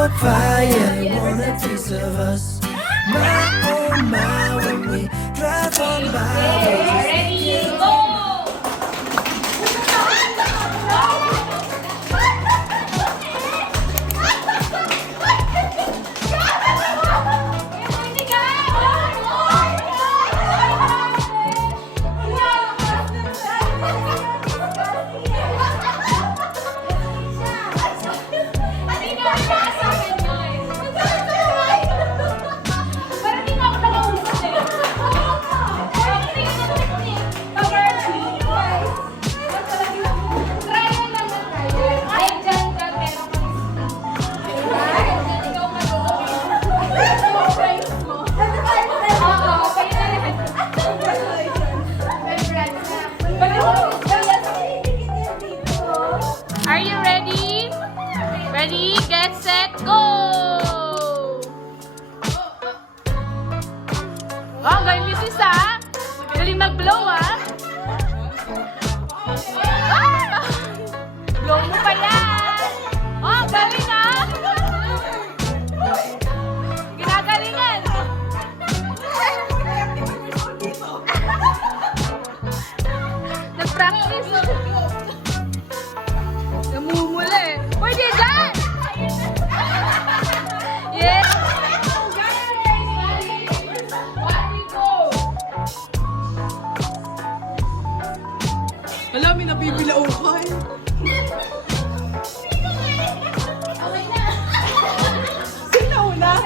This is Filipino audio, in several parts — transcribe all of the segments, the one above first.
for fire, want a taste of us. My oh my, when we drive on by. Ready, go! Are you ready? Ready, get set, go! Oh, galing misis ah! Galing mag-blow ah! Ah! Blow mo pa yan! Oh, galing ah! Ginagalingan! Nag-practice! Namumula eh. Pwede dyan! Yeah! Alam, may nabibilao ka eh. Sino una?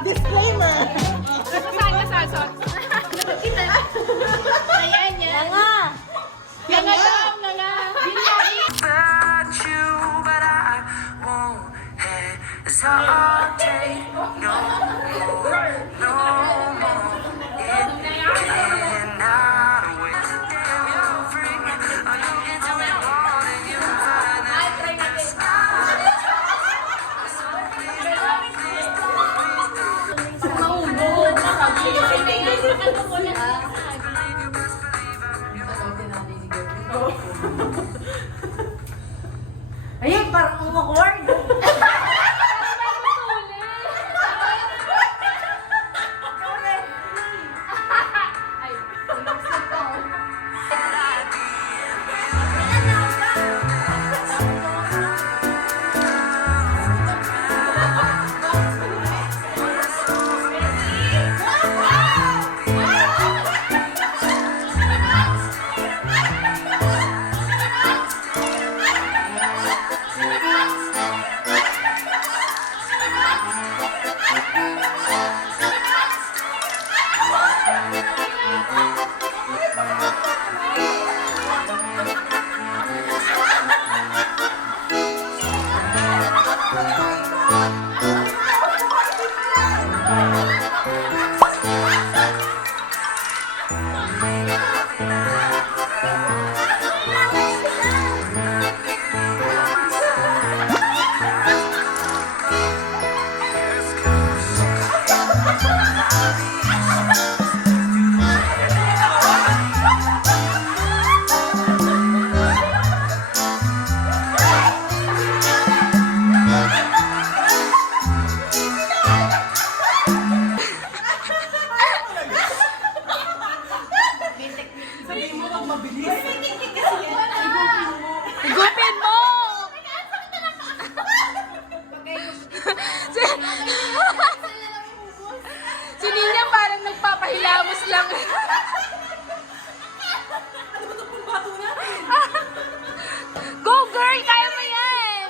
Disclaimer! About you, but I won't hesitate no more, no more. It cannot wait. Damn, you're free. Are you into it more than you find out? Ayun, parang umakord. Sabihin mo lang mabilis. Higupin mo! Si Nina parang nagpapahilamos lang. Ano ba ito pong bato natin? Go girl! Kaya mo yan!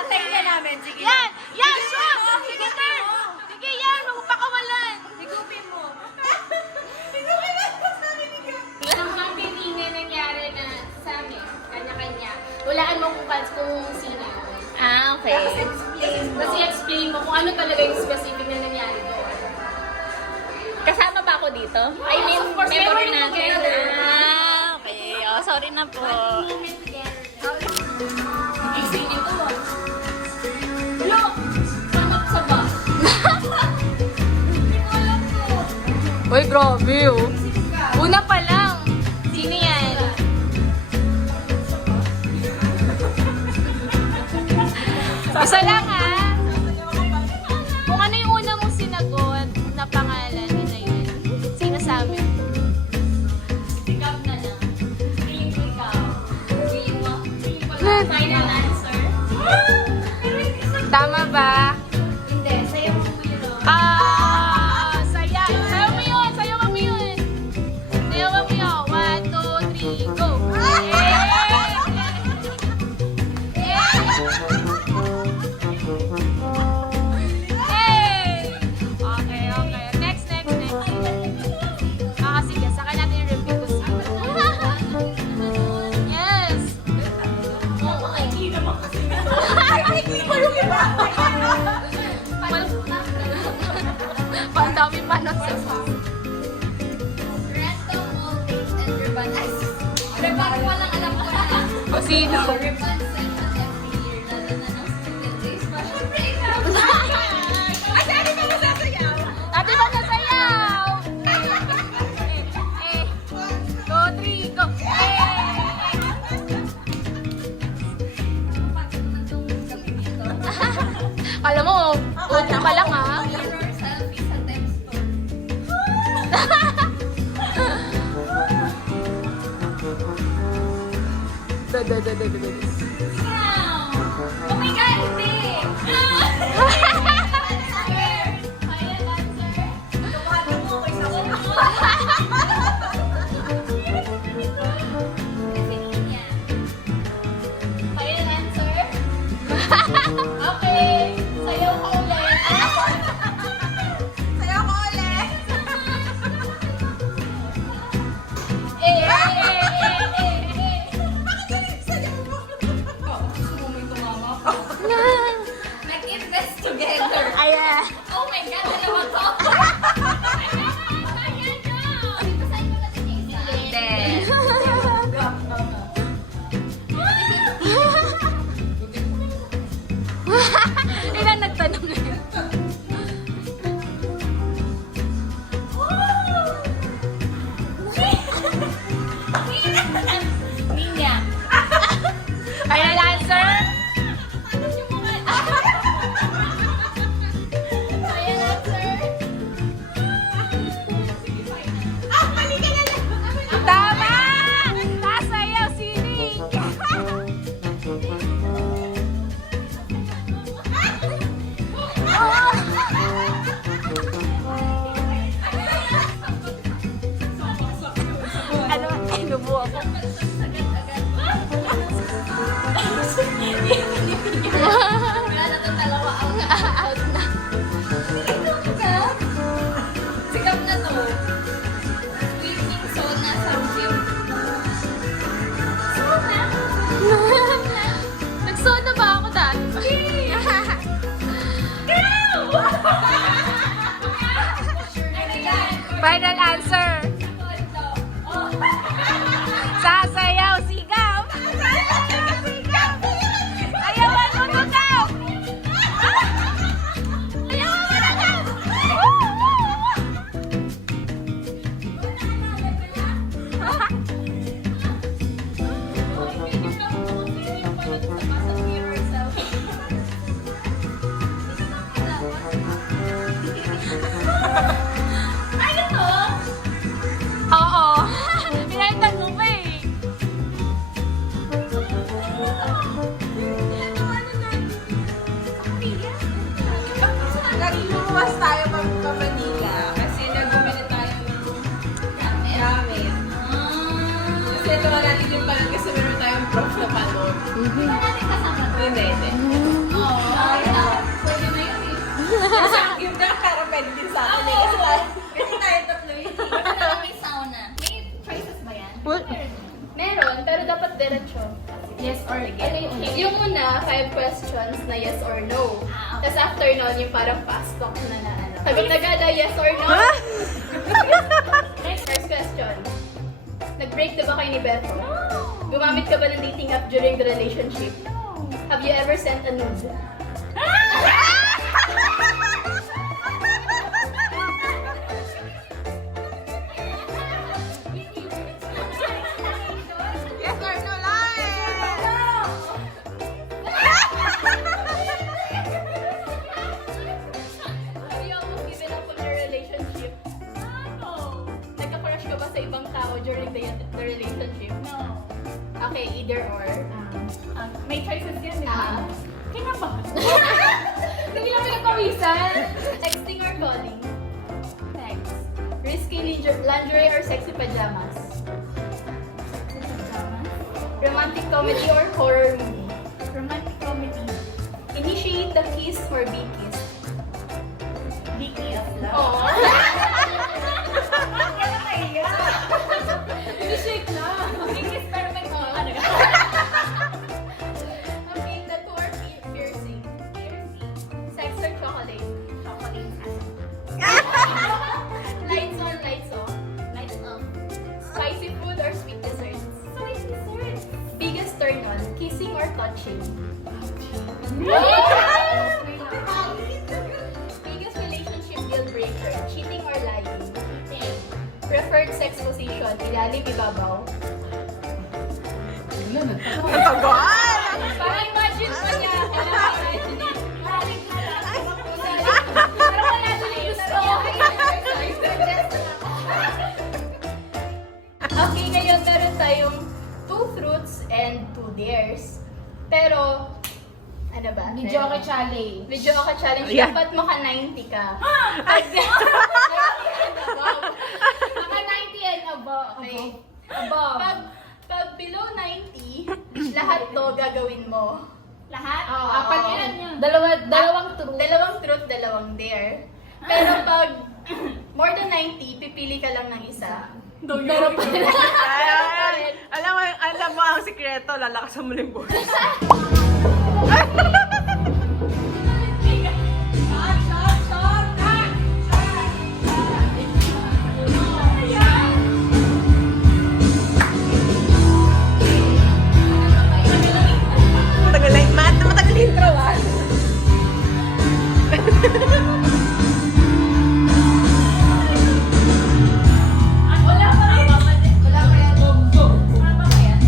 Antayin ka namin, sige. Yan! Yan! Shoot! Sige, turn! Sige, yan! Huwag pakawalan! Higupin mo. Ang happy ring na nangyari na sa amin, kanya-kanya. Walaan mo kung sino yun. Ah, okay. Kasi explain mo kung ano talaga yung specific na nangyari doon. Kasama ba ako dito? I mean, memory natin. Ah, okay. Oh, sorry na po. Ay, sino ito ba? Hello! Panak sa ba? Uy, grabe oh. Una pa lang. Sino yan? Isa lang ah. Kung ano yung una mong sinagot na pangalan, yun na yun. Sino sa amin? Ikaw na lang. Feeling ko ikaw. Feeling mo? Feeling ko lang. Final answer. Tama ba? Hindi. Sa'yo mo yun. Ah, saya. Sayaw mo yun. Sayaw mo yun. Sayaw mo yun. 1, 2, 3, go. Hey! Okay, okay. Next. Ah, sige. Saka natin yung review ko sino. Yes. Pandami manot sa Random motives and urban ice. Urban ko lang alam ko na. o sino? Urban sent at every year. Lalo na ng student days. Siyempre ikaw. Ay, sabi ka masasayaw. Ate ba nasayaw? 2, 3, go! Alam mo, upo ka lang ah. Mirror selfie sa text to. Oh my God, hindi! Final answer. Kasi niya. Final answer. Okay. Sayaw ko ulit. Sayaw ko ulit. Nag-invest together. Ayan. Oh my God, dalawa to. Ayan na. Basahin mo natin yung isa. Hindi. Ilan nagtanong na yun? Ninya. Final answer? Final answer. Tama! Nasayaw sinig! Ano? Ay, lubo ako. Wala na itong dalawa out na. Sigap na to. Swimming sauna something. Sauna? Nagsoda ba ako dati? Ano yan? Final answer. Oh. Sasayaw, sigaw! Ayawan mo to daw! Ayawan mo na daw! Ano to? Oo. Pinalitan mo pa eh. Nag-lumuwas tayo pa Manila kasi nag-bumili tayo ng gamit. Kasi ito natin yung palang kasi meron tayong prof na panood. Di ba natin kasama to? Hindi. Oo. Pwede na yun eh. Yung nakakara pwede din sa atin eh. Kasi tayo tatlo yun. Ano lang may sauna? May choices ba yan? Meron, pero dapat diretso. Yes or no? Ano yung una, 5 questions na yes or no. Tapos after nun, yung parang fast talk na ano. Sabi na gada, yes or no? Next question. Nag-break na ba kayo ni Beto? Gumamit ka ba ng dating app during the relationship? Have you ever sent a nude? Yes or no lie? Have you almost given up on your relationship? No. Nagka-crush ka ba sa ibang tao during the relationship? No. Okay, either or. May choices yan, di Ah. ba? Kinabahan. Hindi namin nagpawisan. Texting or calling? Next. Risky lingerie or sexy pajamas? Romantic comedy or horror movie? Romantic comedy. Initiate the kiss or be kissed? Be kiss. Aww. Shake na. Be kiss pero may ano ka. Okay, tattoo or piercing? Sex or chocolate? Chocolate. Lights on, lights off? Lights off. Spicy food or sweet desserts? Spicy dessert. Biggest turn on, kissing or touching? Biggest relationship deal breaker, cheating or lying? Preferred sex position, ilalim, ibabaw? Parang imagine mo niya. Pero wala doon yung gusto. Okay, ngayon meron tayong 2 fruits and 2 dares. Pero, ano ba? Video ka challenge. Video ka challenge. Ayan. Dapat maka 90 ka. Mga 90 and above. Okay. Above. Pag below 90, lahat to gagawin mo. Lahat? Oo. Apat yan yun. Dalawang true. Dalawang truth, dalawang dare. Pero pag more than 90, pipili ka lang ng isa. Pero Alam mo ang sikreto, lalakasan mo yung boses. Matagal intro ah. wala pa rin. Wala pa yan. Wala pa yan.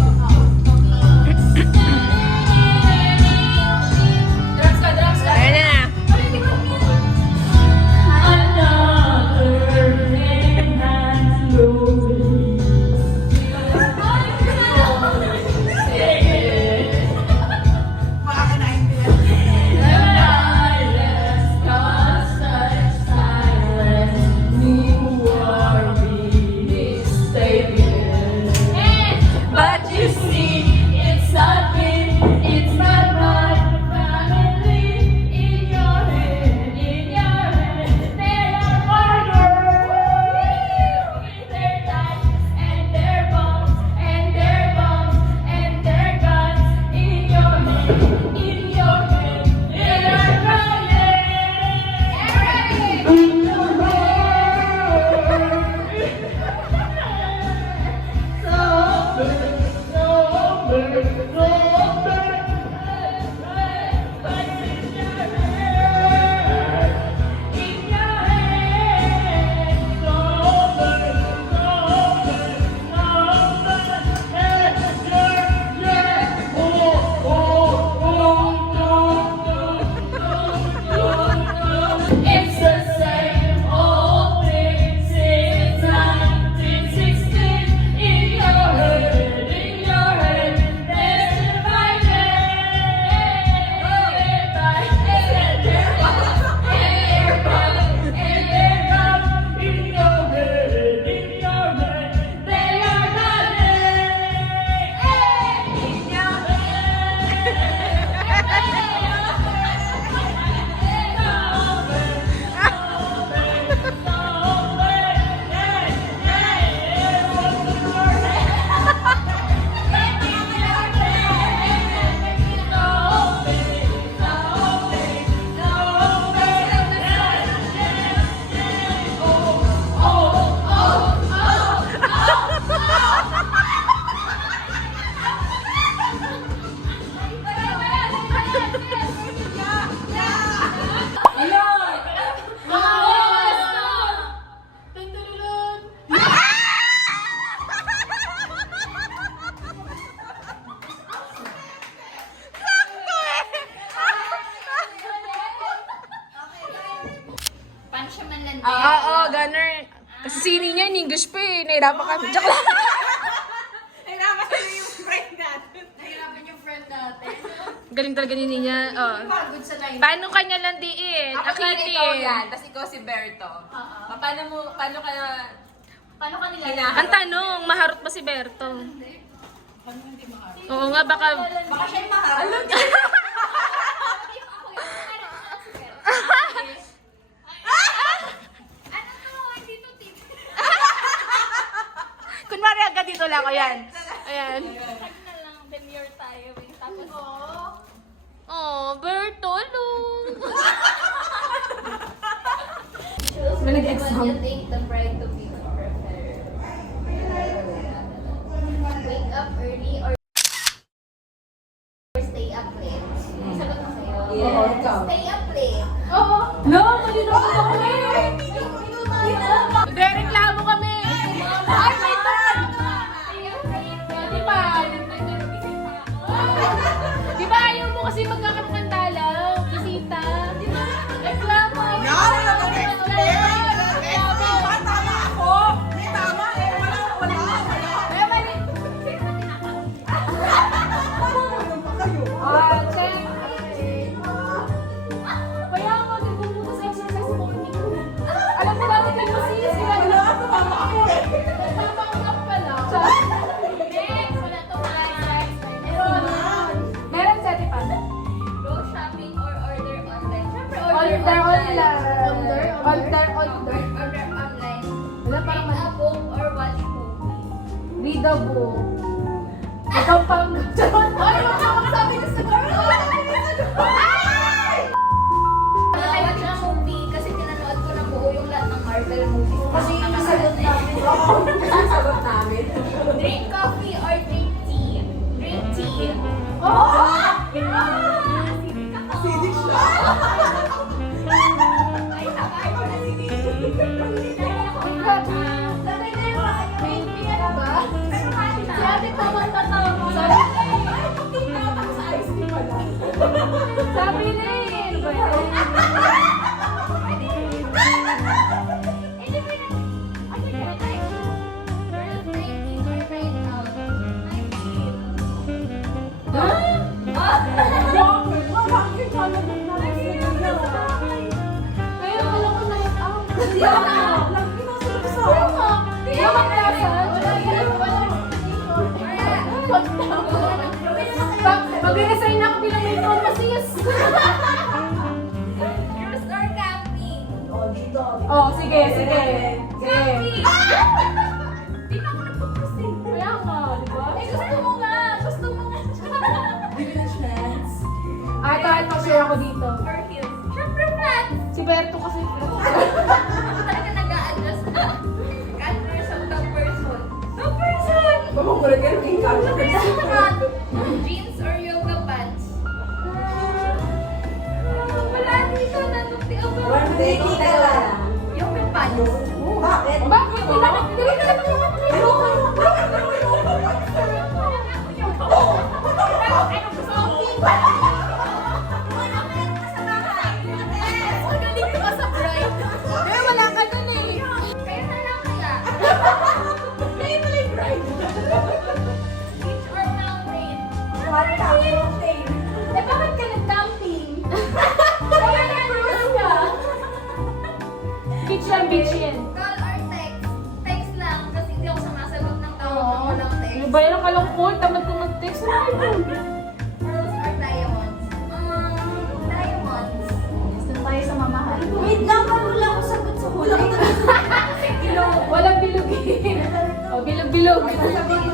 English pa eh. Nahirapan kami. Joke lang. Nahirapan sa'yo yung friend natin. Nahirapan yung friend natin. Galing talaga ni Ninya. Oh. Pagod sa line. Paano kanya lang diin? Ako nga ikaw Akitin. yan, tapos ikaw si Berto. Paano ka Paano kanila? Ang tanong, maharot ba si Berto? Oo nga, baka... Baka siya yung mahal. Ano to? Hindi to tip. Kunwari agad dito lang. Ayan. Ayan. Kag na lang, demure tayo. Tapos, Oh, Berto, no. choose which one you think the bride to be would prefer. Wake up early or stay up late? Sagot ko sa'yo. Yes. Stay up late. No, malinaw ako eh. Reklamo kami. Ay, may turn! Di ba? Di ba ayaw mo kasi magkakaroon ng dalaw? Bisita. Di ba? Reklamo. Tama ako. May tama eh. Wala. Eh, mali. Kaya nga, di ba mo sa exercise morning? Alam mo natin kayo sis. Wala, tumama ako eh. Tamang up ka lang. Next, wala to guys. Meron sa pa. Go shopping or order online? Siyempre, Order online. Order Order. online. Wala parang Read a book or watch movie? read a book. Ikaw pang... Ay, makakapagsabi ka sa girl! Watch a movie kasi pinanood ko na buo yung lahat ng Marvel movies. Kasi yung sagot namin. Sagot namin. Drink coffee or drink tea? Drink tea. Sinig siya. Ay, sabay ko na si Nini. Sabay na yung mga baby, ano ba? Sabi ko magtatawag. Ay, pagkita ako sa ice cream pala. Sabi na eh. Ano ba yan? Bakit ka nag-nag Kaya alam ko na yung out. Lagi na sa Mag-resign ako bilang may pharmacist. Cruise or camping? Oh, sige. Sige. Di na ako nagpo-cruise eh. Kaya nga, di ba? Eh, gusto mo nga. Gusto mo nga. Ay, kahit mag-share ako dito. Or heels? Siyempre flat. Si Berto kasi. Talaga nag-a-adjust na. Cat person, dog person. Dog person! Jeans or yoga pants? Wala dito. Natuti ako. Yoga pants. Bakit? Bakit? Magaling ka sa bride. Eh, wala ka dun eh. Kaya na lang kaya. Kaya pala yung bride. Beach or mountain? Eh, bakit ka nag-camping? Kaya na-cruise ka. Beach lang, beach yan. Call or text? Text lang kasi hindi ako sumasagot ng tawag ng walang text. Ano ba yan ang kalungkot? Tamad ko mag-text na ito. Pearls or diamonds? Diamonds. Gusto tayo sa mamahal. Wait lang, wala akong sagot sa hula. Walang bilugin. O, bilog-bilog.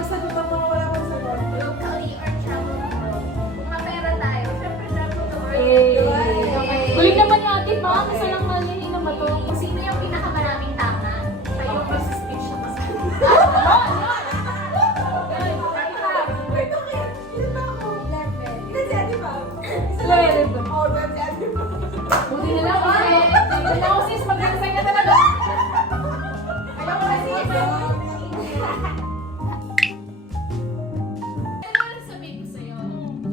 Sagot ako, wala akong sagot. Locally or travel abroad? Kung mapera tayo, syempre travel the world. Eh. Kuling naman yung ating mga kasalang malihin na mato. Kung sino yung pinakamaraming tama, siya yung mag-speech na mas. Wait, okay. Ilan ba ako? 11. Ilan si Ate Pao? Lord. Oh, 12 si Ate Pao. Buti na lang kasi. Buti na ako sis, mag-resign ka talaga. Ayaw ko kasi ito. Ano lang sabihin ko sa'yo?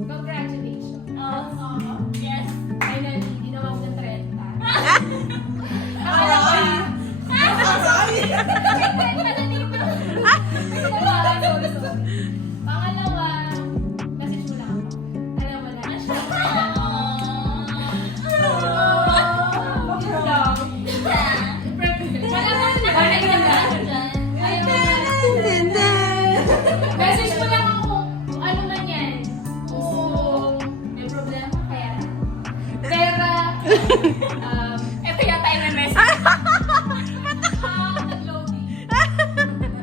Congratulations. Yes. Finally, ginawa ko ng 30. Pangalawa, message mo lang ako. Alam mo na. Message mo lang ako kung ano man yan. Kung may problema kaya. Pera. Ito yata yung message. Nag-loading.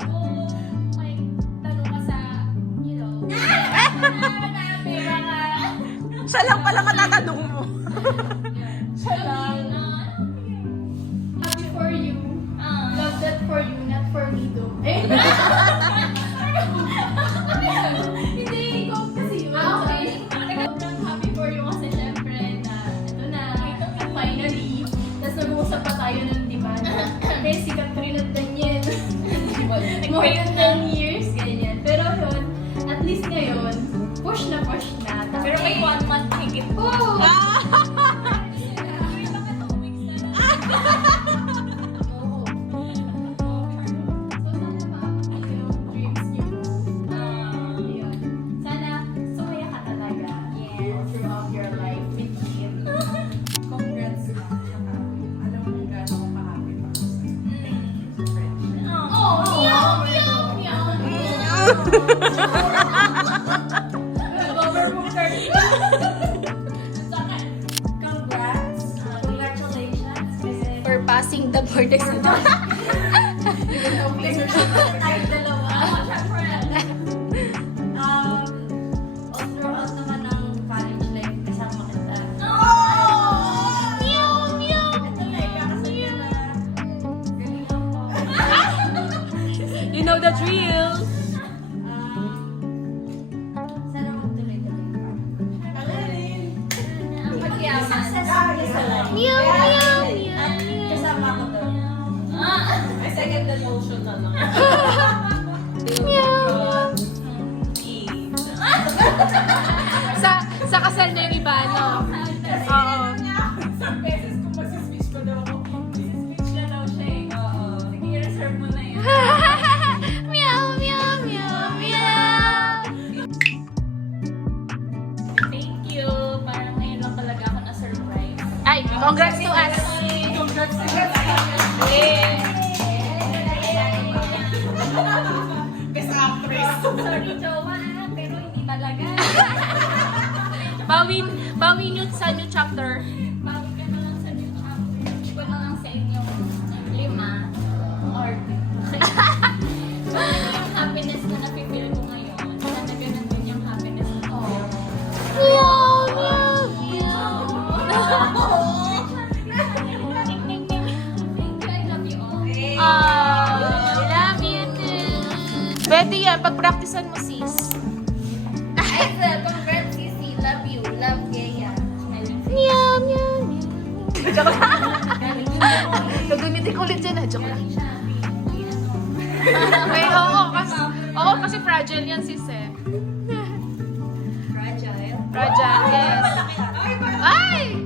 Kung may tanong ka sa, you know, pera nga. Siya lang pala matatanong mo. Siya lang. Happy for you. Love that for you, not for me though. Eh? Hindi, ikaw kasi yun. Okay. Sobrang happy for you kasi syempre na ito na, finally. Tapos nag-uusap pa tayo ng diba? Eh, si Catherine at Daniel. More than 10 years, ganyan. Pero yun, at least ngayon, push na. Pero may 1 month higit po. Oo! Congrats lang. Alam mo kung gaano ako ka-happy pa ako For passing the board exam. Tayong dalawa. All throughout naman ng college life, kasama kita. You know the drill. Sana magtuloy-tuloy pa. Success sa life. At kasama ko doon. May second emotion na lang. Sa kasal na yung iba, no? Oo. Isang beses kung mag-speech ko daw ako, speech na daw siya eh. Sige, reserve mo na yun. Meow, meow, meow, meow. Thank you. Parang ngayon lang talaga ako na-surprise. Ay, congrats to us. Congrats to Best actress. Sorry, jowa, pero hindi talaga. Bawin yun sa new chapter. Bago ka na lang sa new chapter. Wish ko na lang sa inyo 5 or so, yung happiness na napipil ko ngayon, sana ganun din yung happiness ko. Meow, meow, meow. Thank you, I love you all. Love you too. Pwede yan, pag-practicean mo, sis. Congrats, Sisi. Love you. Love Gaya. Meow, meow, meow. Joke lang. Gagamitin ko ulit dyan, joke lang. May, oo, kasi fragile yan, sis eh. Fragile. Fragile, yes. Ay!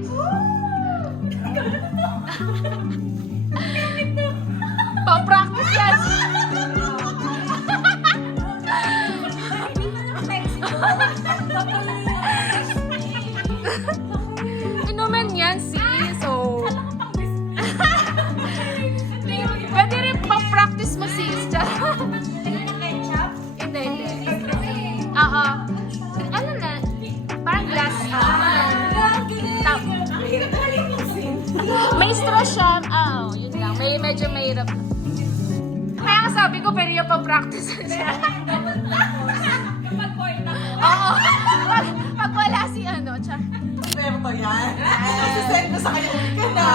Pa-practice yan. Inuman yan, sis. So, pwede rin pa-practice mo, sis. Ketchup? Hindi. Oo. Ano na? Parang glass. Tap. May straw siya. Yun lang. Medyo mahirap. Kaya nga sabi ko, pwede yung pa-practice siya. Oo. Pag wala si ano, tsaka. Swerte yan. Masasend ko sa kanya. Ka na.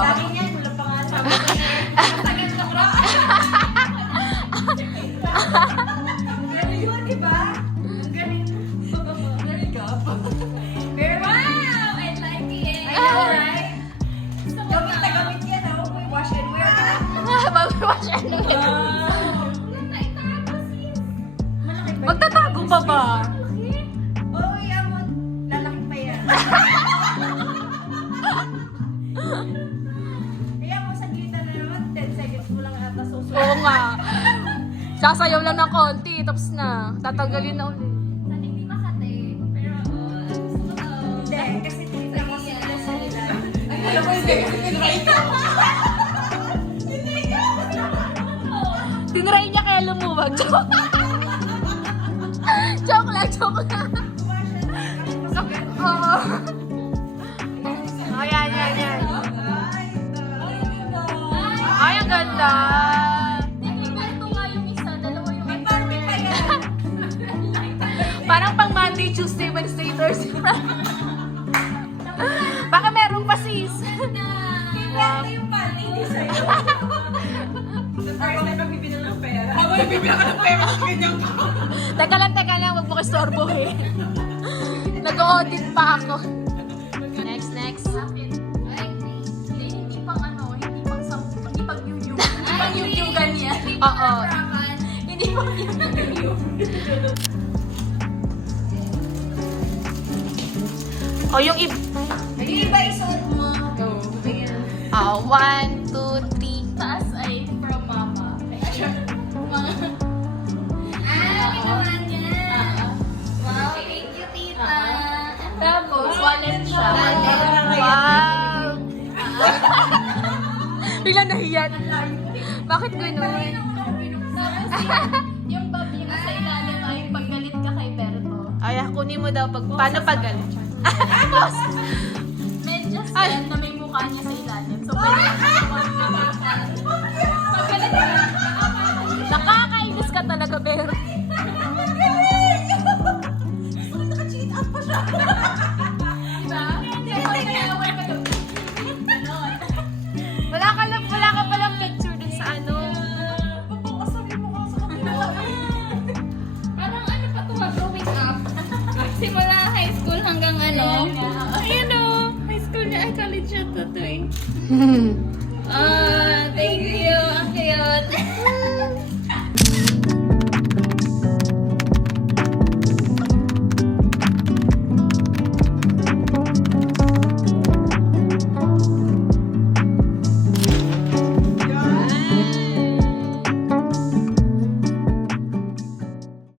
Sabi niya, wala pa nga sabi niya. Galing mo, di ba? Ang galing. Galing ka. Pero, Wow! I like it! I know, right? Gamit na gamit yan, ha? Huwag mo wash and wear, ha? Mag-wash and wear. Malaki ba? Magtatago pa ba? Oo, yaman. Lalaki pa yan. Kaya mo sa gilita na naman, 10 seconds mo lang ata susunod. Oo nga. Sasayaw lang ng konti, tapos na. Tatanggalin na ulit. Sana hindi makate. Pero, gusto ko to. Hindi, kasi tinita mo sila sa nila. Ay, alam mo, hindi kasi tinry ko. Tinry niya kaya lumuwag. Joke lang, joke lang. Oo. Oh, yan, yan, yan. Ay, ang ganda. Ito nga yung isa, dalawa yung Barbie pa yan. Parang pang Monday, Tuesday, Wednesday, Thursday, Friday. Baka meron pa sis. Ito yung party design. Habang nagbibilang ng pera. Habang nagbibilang ka ng pera, ganyan ka. Teka lang, wag mo kistorbohin. Nag-audit pa ako. Next. Hindi pang ano, hindi pang hindi pang yung. Hindi pang yung ganyan. Oo. Hindi pang yung. O yung Yung iba isuot mo. Oo, ganyan. 1, 2, 3. Taas ay from mama. Mga... ginawa niya. Wow, thank you, tita. Tapos, wallet siya. Wow! Bigla nahiyan. Bakit gano'n? Tapos, yung bab yung sa ilalim ay paggalit ka kay Berto. Ay, kunin mo daw paano paggalit. Medyas yan na may mukha niya sa ilalim. So, pwede paggalit ka. Nakakainis ka talaga, Ber. Naka-cheat up pa siya. Diba? Hindi ako nag-away pa yung ganon. Wala ka palang picture dun sa ano. Papasabi mo ka sa kapila. Parang ano pa ito, growing up. Simula high school hanggang ano. Ayan o, high school niya, ay college siya to eh.